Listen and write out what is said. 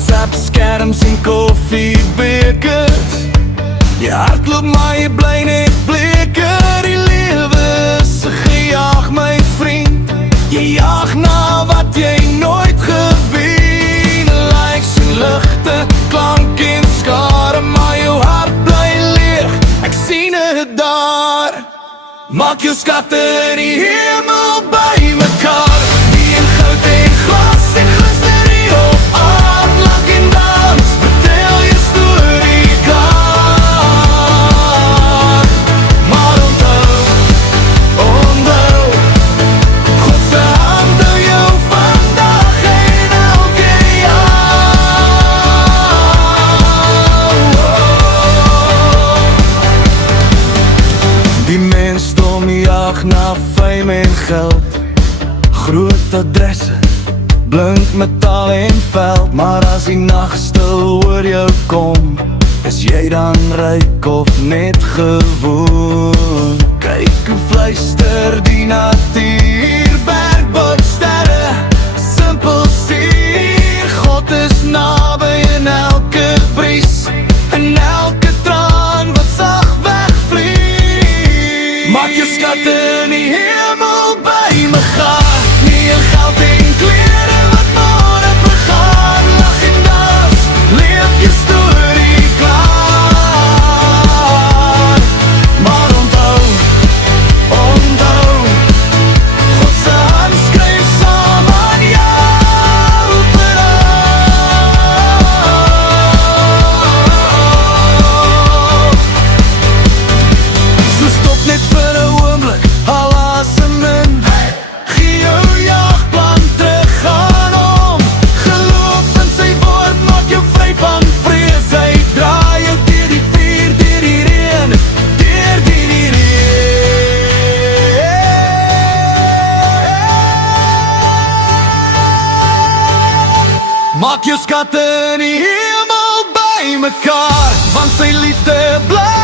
WhatsApp skerms en koffiebekers. Jy hardloop maar jy bly net bleker. Die lewe is 'n gejaag my vriend. Jy jaag na wat jy nooit gewen. Likes en ligte, klank en skare, maar jou hart bly leeg. Ek sien het daar. Maak jou skatte in die hemel by mekaar. Die in goud en glas en glisterie op aard. Lak en dans, vertel jou storie klaar. Maar onthou, God se hand hou jou vandag en elke jaar. Die mens jag na fame en geld, groot adresse, blink metaal en veld. Maar as die nag stil oor jou kom, is jy dan ryk of net gewoon? Kyk hoe fluister die natuur, bergbok sterre, simpel stuur. God is naby in elke bries, in elke traan wat sag wegvlieg. Maak jou skatte in die hemel by mekaar. Nie in geld en klere wat môre vergaan. Lach en dans, leef jou storie klaar. Maar onthou, God se hand skryf saam aan jou verhaal. So stop net vir 'n oomblik, haal asem in. Gee jou jagplan terug, gaan om. Geloof in sy woord, maak jou vry van vrees. Hy draai jou deur die vuur, deur die reën, deur die reën. Maak jou skatte in die hemel by mekaar, want sy liefde bly